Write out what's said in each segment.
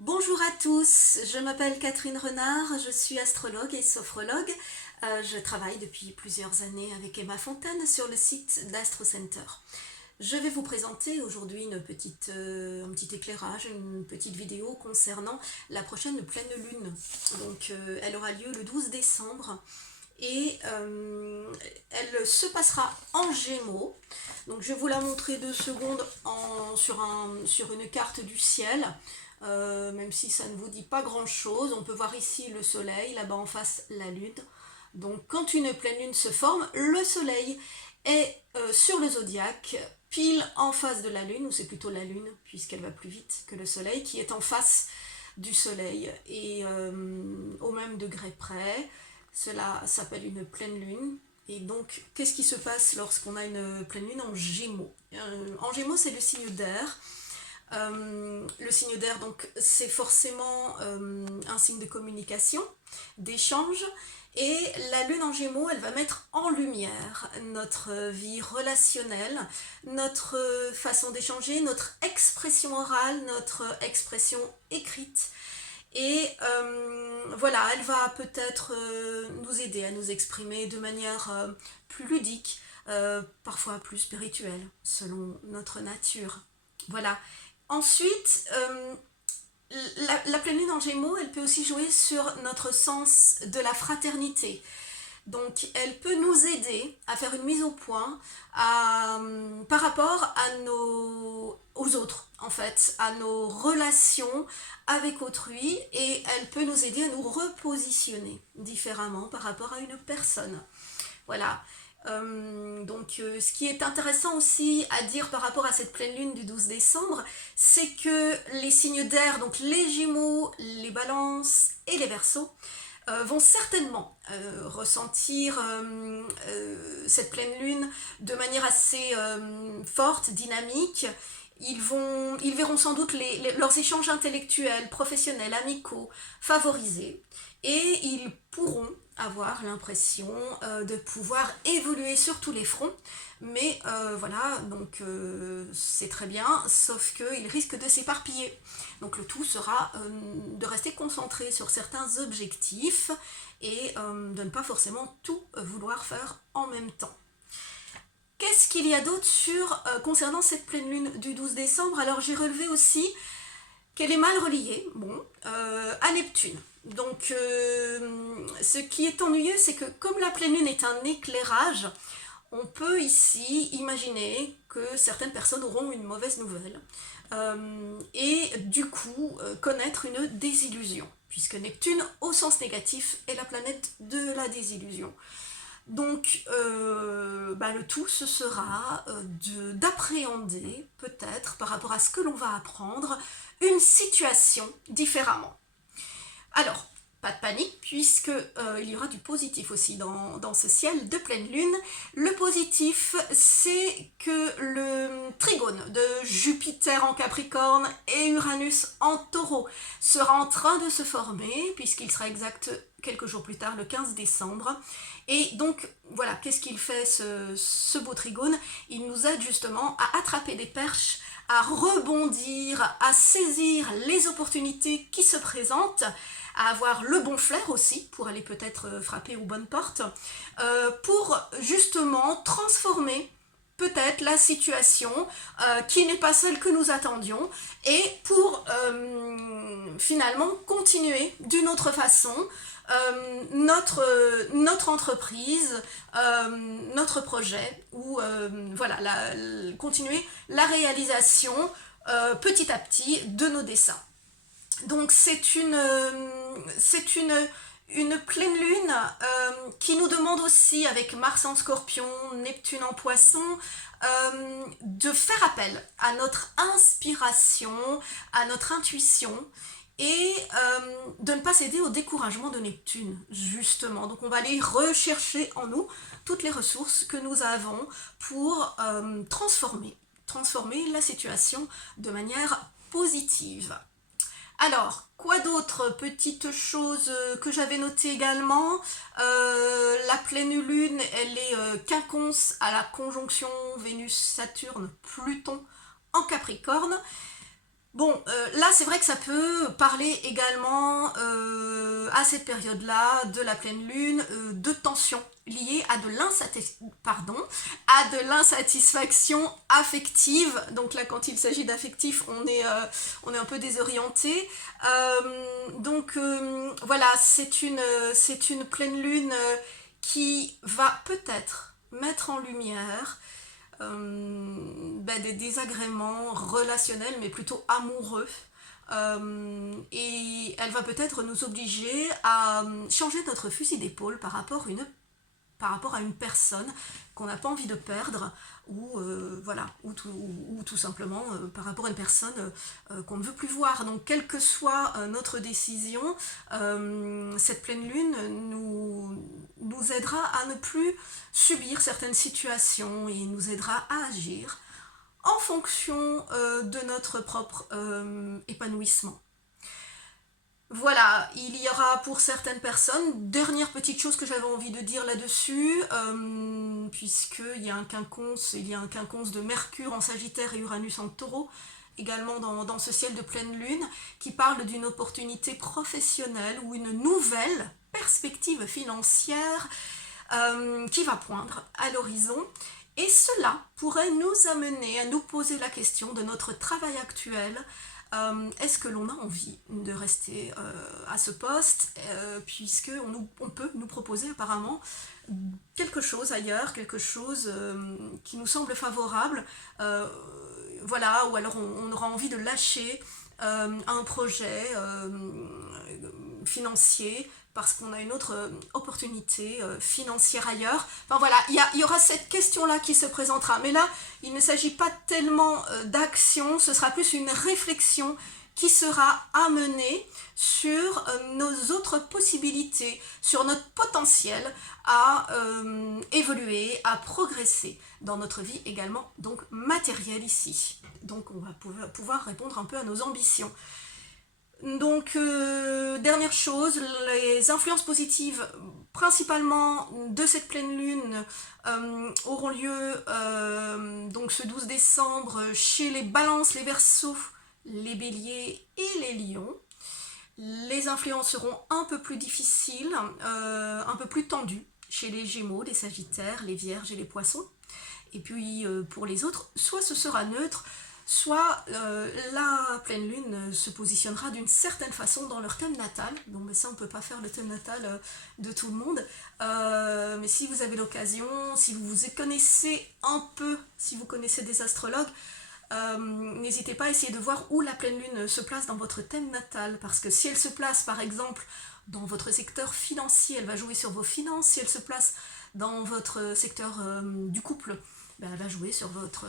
Bonjour à tous, je m'appelle Catherine Renard, je suis astrologue et sophrologue. Je travaille depuis plusieurs années avec Emma Fontaine sur le site d'Astro Center. Je vais vous présenter aujourd'hui un petit éclairage, une petite vidéo concernant la prochaine pleine lune. Elle aura lieu le 12 décembre et elle se passera en Gémeaux. Donc je vais vous la montrer 2 secondes sur une carte du ciel. Même si ça ne vous dit pas grand chose, on peut voir ici le soleil, là-bas en face la lune. Donc quand une pleine lune se forme, le soleil est sur le zodiaque, pile en face de la lune, ou c'est plutôt la lune, puisqu'elle va plus vite que le soleil, qui est en face du soleil, et au même degré près. Cela s'appelle une pleine lune. Et donc, qu'est-ce qui se passe lorsqu'on a une pleine lune en Gémeaux? En Gémeaux, c'est le signe d'air. Le signe d'air, donc, c'est forcément un signe de communication, d'échange. Et la lune en Gémeaux, elle va mettre en lumière notre vie relationnelle, notre façon d'échanger, notre expression orale, notre expression écrite. Et voilà, elle va peut-être nous aider à nous exprimer de manière plus ludique, parfois plus spirituelle, selon notre nature. Voilà. Ensuite, la pleine lune en Gémeaux, elle peut aussi jouer sur notre sens de la fraternité. Donc, elle peut nous aider à faire une mise au point par rapport aux autres, en fait, à nos relations avec autrui, et elle peut nous aider à nous repositionner différemment par rapport à une personne. Voilà. Ce qui est intéressant aussi à dire par rapport à cette pleine lune du 12 décembre, c'est que les signes d'air, donc les Gémeaux, les Balances et les Verseaux, vont certainement ressentir cette pleine lune de manière assez forte, dynamique. Ils verront sans doute leurs échanges intellectuels, professionnels, amicaux favorisés, et ils pourront avoir l'impression de pouvoir évoluer sur tous les fronts. Mais voilà, donc c'est très bien, sauf qu'ils risquent de s'éparpiller. Donc le tout sera de rester concentré sur certains objectifs et de ne pas forcément tout vouloir faire en même temps. Qu'est-ce qu'il y a d'autre concernant cette pleine lune du 12 décembre? Alors j'ai relevé aussi qu'elle est mal reliée à Neptune. Donc ce qui est ennuyeux, c'est que comme la pleine lune est un éclairage, on peut ici imaginer que certaines personnes auront une mauvaise nouvelle et du coup connaître une désillusion, puisque Neptune, au sens négatif, est la planète de la désillusion. Donc le tout, ce sera d'appréhender, peut-être, par rapport à ce que l'on va apprendre, une situation différemment. Alors, pas de panique, puisque il y aura du positif aussi dans ce ciel de pleine lune. Le positif, c'est que le trigone de Jupiter en Capricorne et Uranus en Taureau sera en train de se former, puisqu'il sera exact quelques jours plus tard, le 15 décembre. Et donc, voilà, qu'est-ce qu'il fait, ce beau trigone? Il nous aide justement à attraper des perches, à rebondir, à saisir les opportunités qui se présentent, à avoir le bon flair aussi, pour aller peut-être frapper aux bonnes portes, pour justement transformer peut-être la situation qui n'est pas celle que nous attendions, et pour finalement continuer d'une autre façon notre entreprise, notre projet, ou continuer la réalisation petit à petit de nos dessins. Donc une pleine lune qui nous demande aussi, avec Mars en Scorpion, Neptune en Poisson, de faire appel à notre inspiration, à notre intuition, et de ne pas céder au découragement de Neptune, justement. Donc on va aller rechercher en nous toutes les ressources que nous avons pour transformer la situation de manière positive. Alors, quoi d'autre? Petite chose que j'avais notée également, la pleine lune, elle est quinconce à la conjonction Vénus-Saturne-Pluton en Capricorne. Bon, là c'est vrai que ça peut parler également à cette période-là de la pleine lune, de tensions liées à de l'insatisfaction affective. Donc là quand il s'agit d'affectif, on est un peu désorienté. Voilà, c'est une pleine lune qui va peut-être mettre en lumière des désagréments relationnels, mais plutôt amoureux. Et elle va peut-être nous obliger à changer notre fusil d'épaule par rapport à une personne qu'on n'a pas envie de perdre, ou voilà, ou tout simplement par rapport à une personne qu'on ne veut plus voir. Donc quelle que soit notre décision, cette pleine lune nous aidera à ne plus subir certaines situations et nous aidera à agir en fonction de notre propre épanouissement. Voilà, il y aura pour certaines personnes, dernière petite chose que j'avais envie de dire là-dessus, puisqu'il y a un quinconce, de Mercure en Sagittaire et Uranus en Taureau, également dans ce ciel de pleine lune, qui parle d'une opportunité professionnelle ou une nouvelle perspective financière qui va poindre à l'horizon. Et cela pourrait nous amener à nous poser la question de notre travail actuel. Est-ce que l'on a envie de rester à ce poste, puisque on peut nous proposer apparemment quelque chose ailleurs, quelque chose qui nous semble favorable, voilà, ou alors on aura envie de lâcher un projet financier parce qu'on a une autre opportunité financière ailleurs. Enfin voilà, il y aura cette question-là qui se présentera. Mais là, il ne s'agit pas tellement d'action, ce sera plus une réflexion qui sera amenée sur nos autres possibilités, sur notre potentiel à évoluer, à progresser dans notre vie également, donc matérielle ici. Donc on va pouvoir répondre un peu à nos ambitions. Donc, dernière chose, les influences positives, principalement de cette pleine lune, auront lieu donc ce 12 décembre chez les balances, les verseaux, les béliers et les lions. Les influences seront un peu plus difficiles, un peu plus tendues chez les gémeaux, les sagittaires, les vierges et les poissons. Et puis pour les autres, soit ce sera neutre, soit la pleine lune se positionnera d'une certaine façon dans leur thème natal. Donc mais ça, on ne peut pas faire le thème natal de tout le monde. Mais si vous avez l'occasion, si vous vous connaissez un peu, si vous connaissez des astrologues, n'hésitez pas à essayer de voir où la pleine lune se place dans votre thème natal. Parce que si elle se place par exemple dans votre secteur financier, elle va jouer sur vos finances. Si elle se place dans votre secteur du couple, elle va jouer sur votre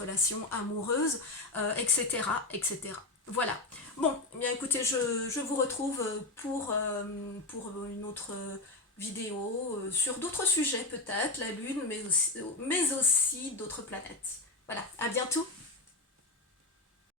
relation amoureuse, etc., etc. Voilà. Bon, eh bien écoutez, je vous retrouve pour une autre vidéo sur d'autres sujets peut-être, la Lune, mais aussi d'autres planètes. Voilà, à bientôt.